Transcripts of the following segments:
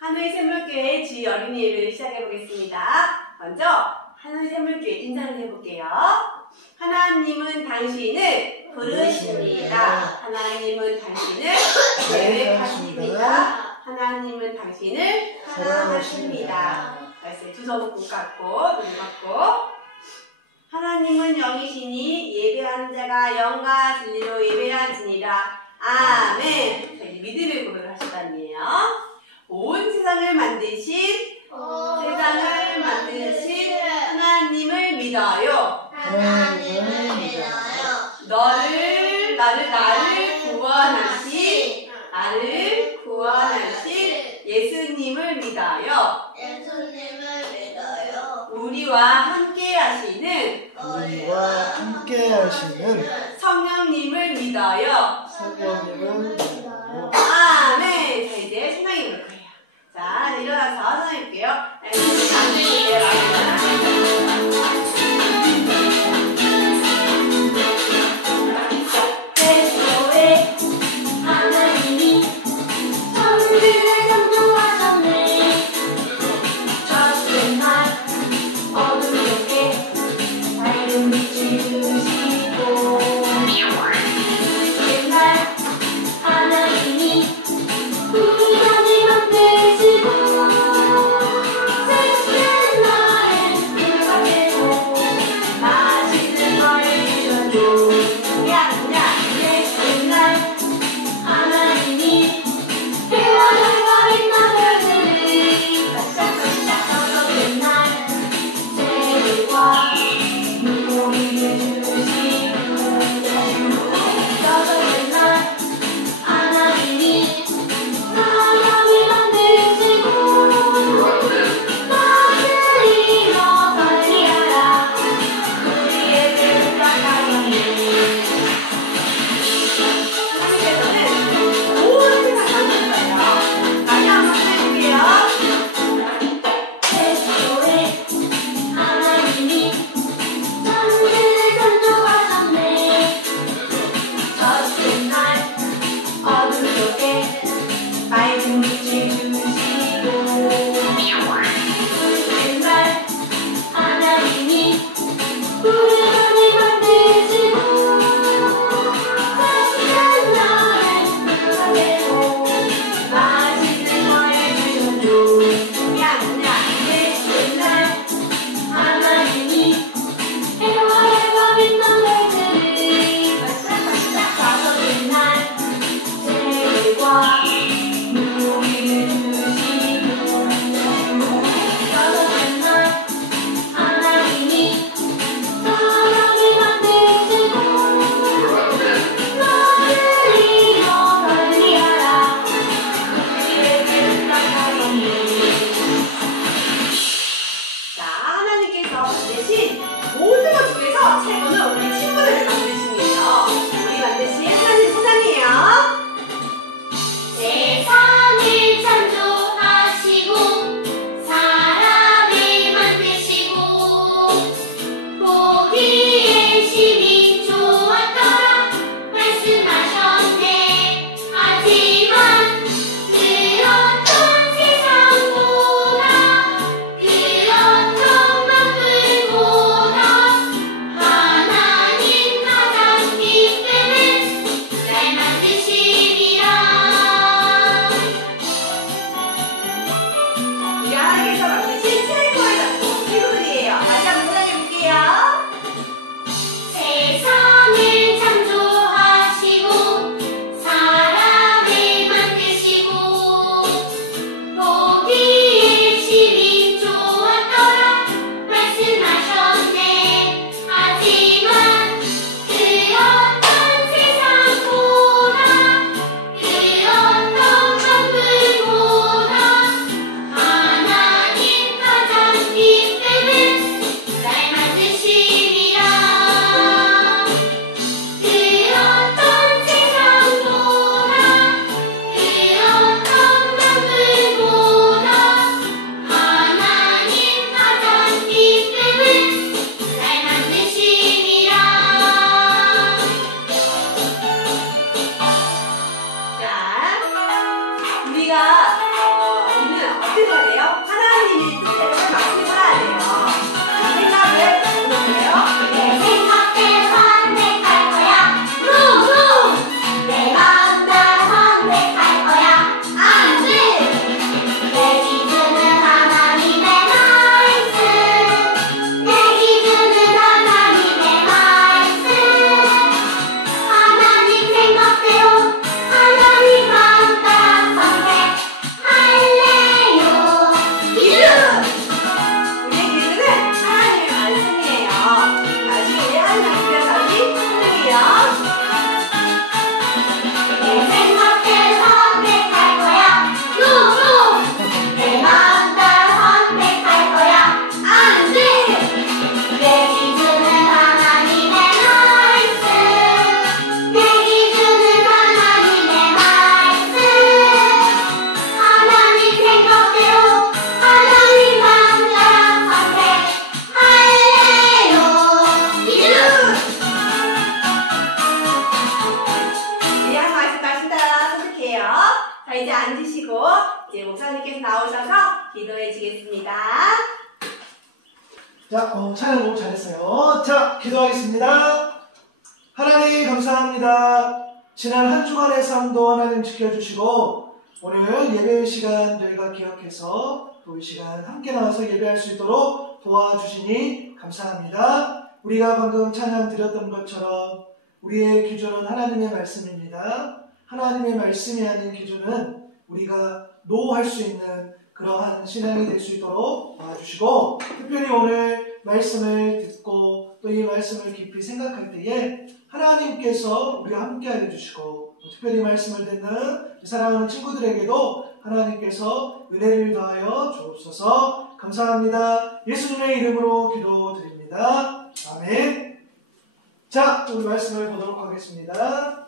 하늘 샘물교회 주일 어린이 예배를 시작해 보겠습니다. 먼저 하늘 샘물교회 인사를 해볼게요. 하나님은 당신을 부르십니다. 하나님은 당신을 계획하십니다. 하나님은 당신을 사랑하십니다. 다시 두 손 꼭 깎고 눈 감고. 하나님은 영이시니 예배하는 자가 영과 진리로 예배하시니라. 아멘. 자, 이제 믿음의 고백을 하시다니에요. 온 세상을 만드신 하나님을 믿어요. 하나님을 믿어요. 나를 구원하신 예수님을 믿어요. 우리와 함께 하시는 성령님을 믿어요. 아멘. 자, 이제 신앙이 올 거예요. 자, 일어나서 선언해볼게요. 이제 앉으시고 이제 목사님께서 나오셔서 기도해 주겠습니다. 자, 찬양 너무 잘했어요. 자, 기도하겠습니다. 하나님 감사합니다. 지난 한 주간의 삶도 하나님 지켜주시고 오늘 예배 시간 저희가 기억해서 또 이 시간 함께 나와서 예배할 수 있도록 도와주시니 감사합니다. 우리가 방금 찬양 드렸던 것처럼 우리의 기준은 하나님의 말씀입니다. 하나님의 말씀이 아닌 기준은 우리가 노할 수 있는 그러한 신앙이 될 수 있도록 도와주시고 특별히 오늘 말씀을 듣고 또 이 말씀을 깊이 생각할 때에 하나님께서 우리와 함께하게 해주시고 특별히 말씀을 듣는 사랑하는 친구들에게도 하나님께서 은혜를 더하여 주옵소서. 감사합니다. 예수님의 이름으로 기도드립니다. 아멘. 자, 오늘 말씀을 보도록 하겠습니다.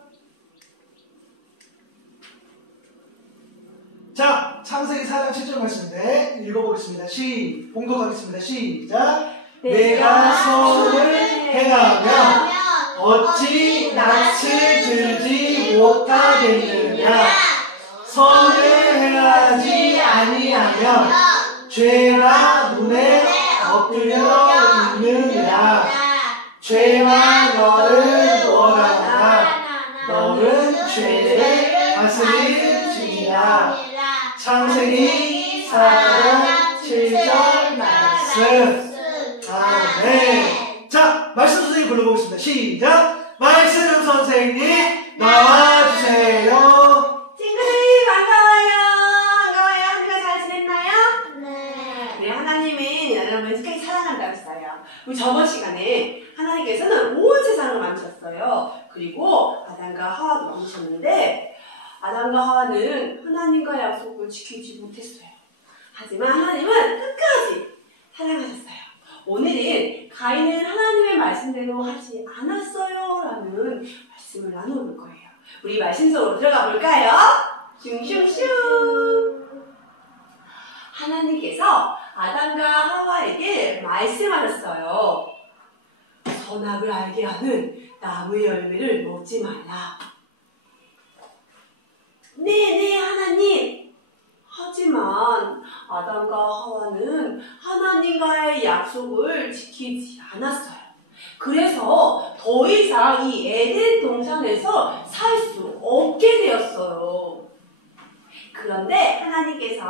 자, 창세기 4장 7절 말씀인데 읽어보겠습니다. 봉독하겠습니다. 시작. 내가 선을 행하면 어찌 낯을 들지 못하겠느냐. 선을 행하지 아니하면 죄가 눈에 엎드려 있느니라. 죄와 너를 원하나 너는 죄를 다스릴지니라. 창세기 4장 7절 말씀. 아멘. 자, 말씀 선생님 불러보겠습니다. 시작. 말씀 선생님 나와주세요. 친구들 반가워요. 한 주간 잘 지냈나요? 네. 네, 하나님은 여러분을 특히 사랑한다고 했어요. 우리 저번 시간에 하나님께서는 온 세상을 만드셨어요. 그리고 아담과 하와도 만드셨는데 아담과 하와는 하나님과의 약속을 지키지 못했어요. 하지만 하나님은 끝까지 사랑하셨어요. 오늘은 가인은 하나님의 말씀대로 하지 않았어요 라는 말씀을 나눠볼 거예요. 우리 말씀 속으로 들어가 볼까요? 슝슝슝. 하나님께서 아담과 하와에게 말씀하셨어요. 선악을 알게 하는 나무의 열매를 먹지 말라. 네, 하나님. 하지만 아담과 하와는 하나님과의 약속을 지키지 않았어요. 그래서 더 이상 이 에덴 동산에서 살 수 없게 되었어요. 그런데 하나님께서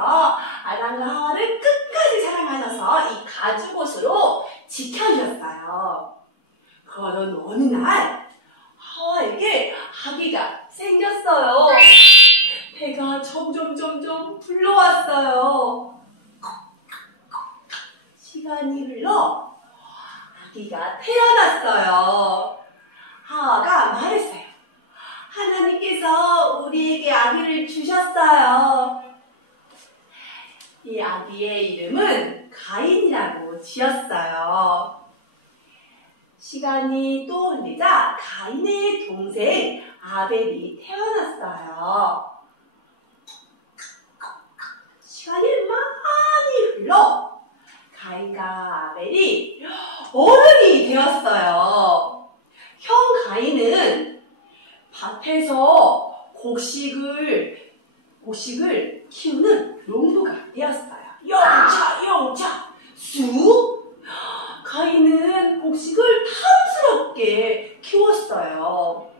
아담과 하와를 끝까지 사랑하셔서 이 가죽옷으로 지켜주셨어요. 그러던 어느 날 하와에게 아기가 생겼어요. 배가 점점 불러왔어요. 시간이 흘러 아기가 태어났어요. 하와가 말했어요. 하나님께서 우리에게 아기를 주셨어요. 이 아기의 이름은 가인이라고 지었어요. 시간이 또 흘리자 가인의 동생 아벨이 태어났어요. 시간이 많이 흘러 가인과 아벨이 어른이 되었어요. 형 가인은 밭에서 곡식을 키우는 농부가 되었어요. 영차 쑥. 가인은 곡식을 탐스럽게 키웠어요.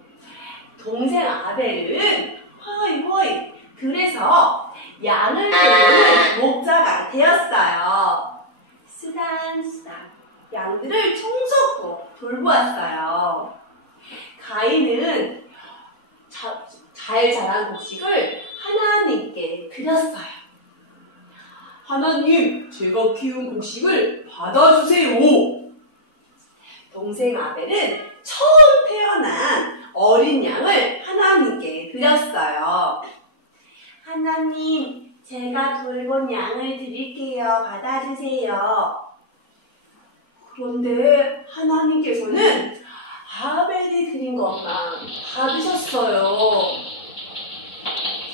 동생 아벨은 허이 그래서 양을 키우는 목자가 되었어요. 쓰단쓰단 양들을 청소하고 돌보았어요. 가인은 잘 자란 곡식을 하나님께 드렸어요. 하나님, 제가 키운 곡식을 받아주세요. 동생 아벨은 처음 태어난 어린 양을 하나님께 드렸어요. 하나님, 제가 돌본 양을 드릴게요. 받아주세요. 그런데 하나님께서는 아벨이 드린 것만 받으셨어요.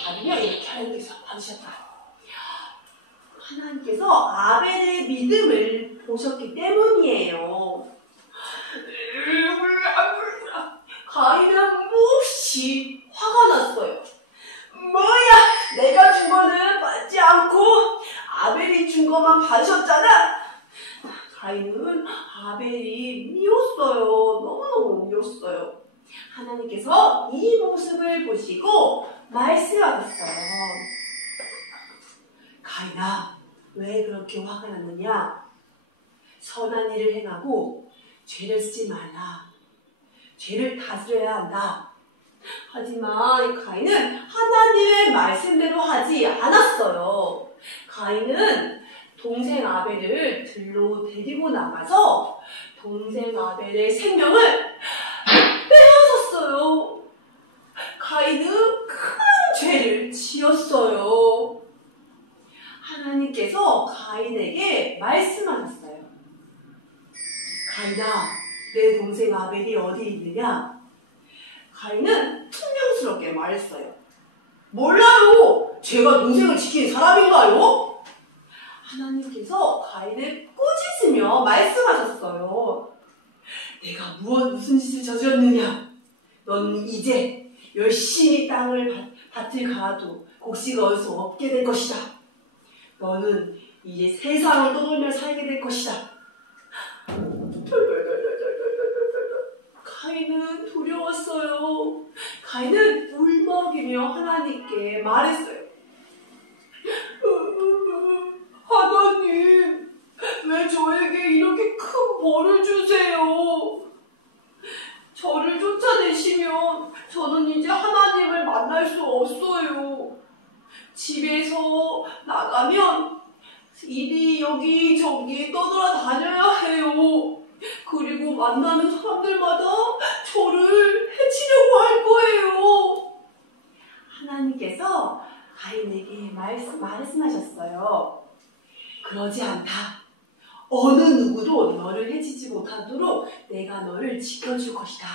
받으면 이렇게 하나님께서 받으셨다. 하나님께서 아벨의 믿음을 보셨기 때문이에요. 가인은 몹시 화가 났어요. 뭐야, 내가 하나님께서 이 모습을 보시고 말씀하셨어요. 가인아, 왜 그렇게 화가 났느냐? 선한 일을 행하고 죄를 쓰지 말라. 죄를 다스려야 한다. 하지만 가인은 하나님의 말씀대로 하지 않았어요. 가인은 동생 아벨을 들로 데리고 나가서 동생 아벨의 생명을 빼앗았어요. 가인은 큰 죄를 지었어요. 하나님께서 가인에게 말씀하셨어요. 가인아, 내 동생 아벨이 어디 있느냐? 가인은 퉁명스럽게 말했어요. 몰라요. 제가 동생을 지키는 사람인가요? 하나님께서 가인을 꾸짖으며 말씀하셨어요. 내가 무슨 짓을 저질렀느냐? 넌 이제 열심히 밭을 갈아도 곡식을 얻을 수 없게 될 것이다. 너는 이제 세상을 떠돌며 살게 될 것이다. 가인은 두려웠어요. 가인은 울먹이며 하나님께 말했어요. 하나님, 왜 저에게 이렇게 큰 벌을 주세요? 저를 쫓아내시면 저는 이제 하나님을 만날 수 없어요. 집에서 나가면 이리 여기 저기 떠돌아다녀야 해요. 그리고 만나는 사람들마다 저를 해치려고 할 거예요. 하나님께서 가인에게 말씀하셨어요. 그러지 않다. 어느 누구도 너를 해치지 못하도록 내가 너를 지켜줄 것이다.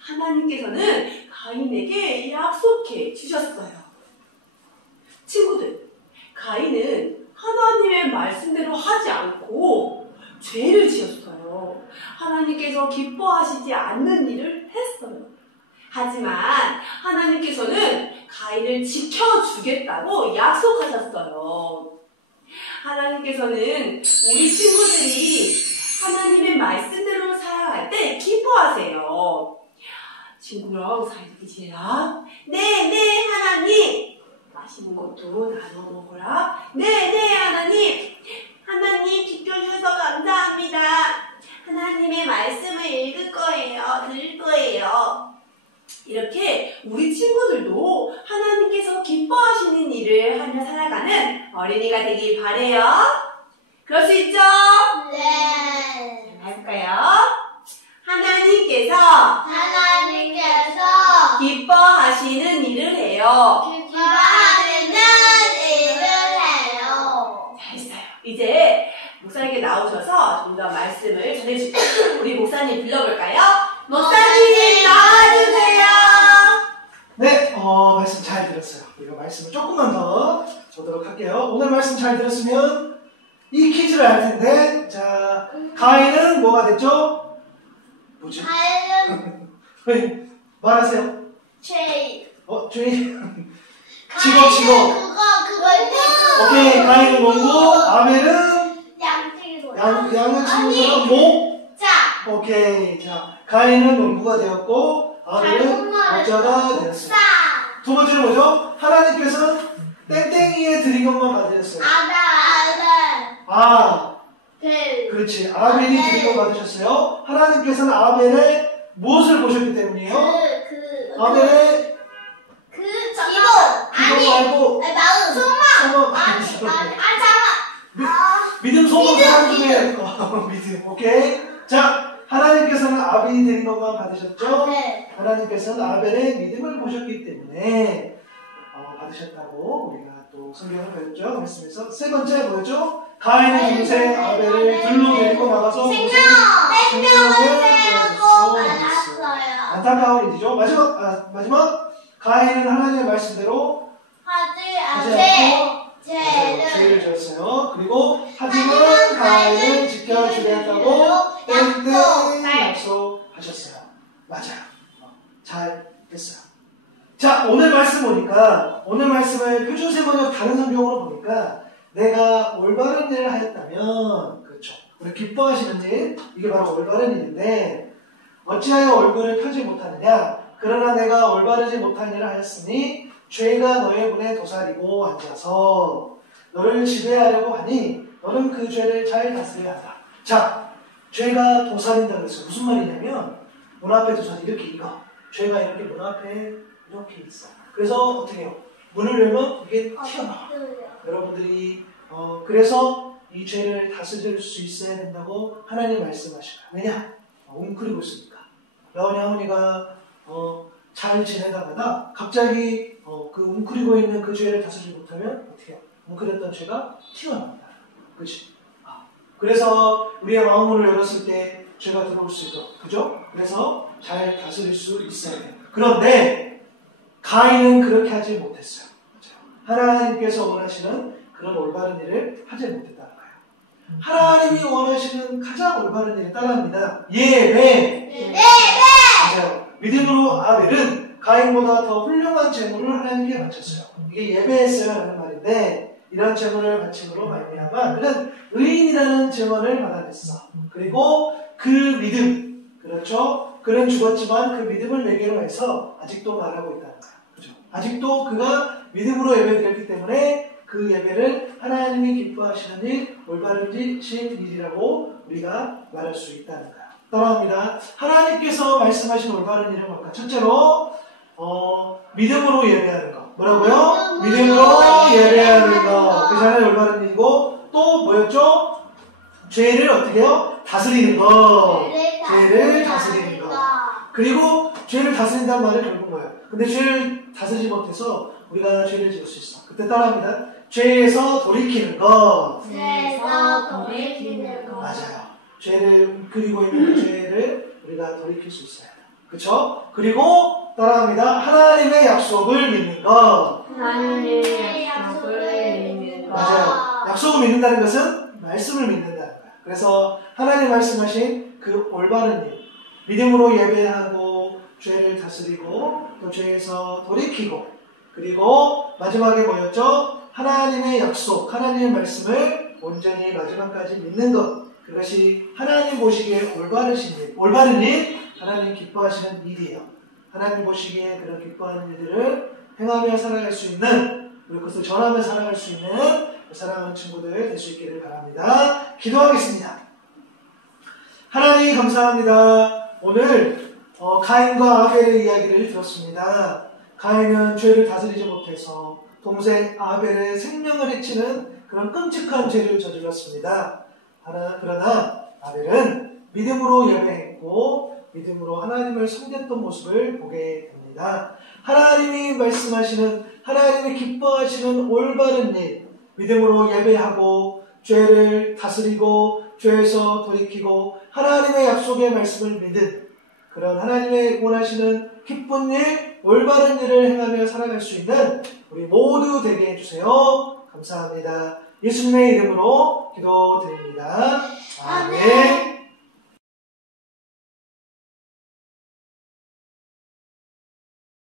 하나님께서는 가인에게 약속해 주셨어요. 친구들, 가인은 하나님의 말씀대로 하지 않고 죄를 지었어요. 하나님께서 기뻐하시지 않는 일을 했어요. 하지만 하나님께서는 가인을 지켜주겠다고 약속하셨어요. 하나님께서는 우리 친구들이 하나님의 말씀대로 살아갈 때 기뻐하세요. 친구랑 사이좋게 지내라. 네, 하나님. 맛있는 것도 나눠 먹어라. 네, 하나님. 하나님 지켜주셔서 감사합니다. 하나님의 말씀을 읽을 거예요. 들을 거예요. 이렇게 우리 친구들도 하나님께서 기뻐하시는 일을 하며 살아가는 어린이가 되길 바래요. 그럴 수 있죠? 네. 해볼까요? 하나님께서 기뻐하시는 일을 해요. 기뻐하시는 일을 해요. 잘했어요. 이제 목사님께 나오셔서 좀 더 말씀을 전해주세요. 우리 목사님 불러볼까요? 목사님 나와주세요. 네, 말씀 잘 들었어요. 우리가 말씀을 조금만 더 보도록 할게요. 오늘 말씀 잘 들었으면 이 퀴즈를 알 텐데, 자, 가인은 뭐가 됐죠? 뭐죠? 가인은 말하세요. 죄. 죄. 가인은 직업. 그거 오케이, 가인은 뭐고, 아벨은 양치기 양은 친구처럼 목. 자. 오케이, 자, 가인은 농부가 되었고, 아벨은 목자가 되었어요. 두 번째는 뭐죠? 하나님께서는 땡땡이에 드린 것만 받으셨어요. 그렇지. 아벨이 드린 것 받으셨어요. 하나님께서는 아벨의 무엇을 보셨기 때문이에요? 아벨의 기도 말고 소망. 믿음, 소망, 사랑 중에 믿음. 오케이. 자, 하나님께서는 아벨이 드린 것만 받으셨죠? 하나님께서는 아벨의 믿음을 보셨기 때문에 받으셨다고 우리가 또 성경을 배웠죠. 말씀에서 세 번째 뭐였죠? 가인의 동생 아벨을 들로 데리고 나가서 생명을 빼앗았어요. 안타까운 일이죠. 마지막 가인은 하나님의 말씀대로 하지 않고 죄를 지었어요. 그리고 하지만 가인은 지켜주겠다고 땡땡 약속하셨어요. 맞아요. 잘 됐어요. 자, 오늘 말씀 보니까, 오늘 말씀을 표준세번역 다른 성경으로 보니까, 내가 올바른 일을 하였다면, 그렇죠. 우리 기뻐하시는 일, 이게 바로 올바른 일인데, 어찌하여 얼굴을 펴지 못하느냐? 그러나 내가 올바르지 못한 일을 하였으니 죄가 너의 문에 도사리고 앉아서 너를 지배하려고 하니 너는 그 죄를 잘 다스려야 한다. 자, 죄가 도사린다고 했어요. 무슨 말이냐면 문 앞에 도사리 이렇게 이거. 죄가 이렇게 문 앞에 이렇게 있어. 그래서 어떻게 해요? 문을 열면 이게 튀어나와. 여러분들이 그래서 이 죄를 다스릴 수 있어야 된다고 하나님 말씀하시다. 왜냐? 웅크리고 있으니까. 여원이 하은이가 잘 지내다가 갑자기 그 웅크리고 있는 그 죄를 다스리지 못하면 어떻게 해요? 웅크렸던 죄가 튀어나온다. 그치? 그래서 우리의 마음문을 열었을 때 죄가 들어올 수 있도록, 그죠? 그래서 잘 다스릴 수 있어야 돼요. 그런데 가인은 그렇게 하지 못했어요. 하나님께서 원하시는 그런 올바른 일을 하지 못했다는 거예요. 하나님이 원하시는 가장 올바른 일을 따라합니다. 예배. 맞아요. 믿음으로 아벨은 가인보다 더 훌륭한 제물을 하나님께 바쳤어요. 이게 예배했어요 라는 말인데, 이런 제물을 바침으로 말미암아 그는 의인이라는 증언을 받아냈어. 그리고 그 믿음, 그렇죠? 그는 죽었지만 그 믿음을 매개로 해서 아직도 말하고 있다는 거예요. 그렇죠? 아직도 그가 믿음으로 예배드렸기 때문에 그 예배를 하나님이 기뻐하시는 일, 올바르신 일이라고 우리가 말할 수 있다는 거예요. 따라합니다. 하나님께서 말씀하신 올바른 일은 뭘까? 첫째로 믿음으로 예배하는 거. 뭐라고요? 믿음으로 예배하는 거. 그 전에 올바른 일이고, 또 뭐였죠? 죄를 어떻게 해요? 다스리는 거. 죄를 다스리는 거. 그리고 죄를 다스린다는 말은 결국 뭐예요? 근데 죄를 다스리지 못해서 우리가 죄를 지을 수 있어. 그때 따라합니다. 죄에서 돌이키는 거. 죄에서 돌이키는 거. 맞아요. 죄를 그리고 있는 그 죄를 우리가 돌이킬 수 있어야 돼요. 그쵸? 그리고 따라합니다. 하나님의 약속을 믿는 것. 하나님의 약속을 믿는 것. 맞아요. 약속을 믿는다는 것은 말씀을 믿는다는 거예요. 그래서 하나님 말씀하신 그 올바른 일, 믿음으로 예배하고 죄를 다스리고 또 죄에서 돌이키고, 그리고 마지막에 뭐였죠? 하나님의 약속, 하나님의 말씀을 온전히 마지막까지 믿는 것. 그것이 하나님 보시기에 올바르신 일, 올바른 일, 하나님 기뻐하시는 일이에요. 하나님 보시기에 그런 기뻐하는 일들을 행하며 살아갈 수 있는, 그리고 그것을 전하며 살아갈 수 있는 사랑하는 친구들 될 수 있기를 바랍니다. 기도하겠습니다. 하나님 감사합니다. 오늘 가인과 아벨의 이야기를 들었습니다. 가인은 죄를 다스리지 못해서 동생 아벨의 생명을 해치는 그런 끔찍한 죄를 저질렀습니다. 그러나 아벨은 믿음으로 예배했고 믿음으로 하나님을 섬겼던 모습을 보게 됩니다. 하나님이 말씀하시는, 하나님이 기뻐하시는 올바른 일, 믿음으로 예배하고 죄를 다스리고 죄에서 돌이키고 하나님의 약속의 말씀을 믿은 그런 하나님의 원하시는 기쁜 일, 올바른 일을 행하며 살아갈 수 있는 우리 모두 되게 해주세요. 감사합니다. 예수님의 이름으로 기도드립니다. 아멘.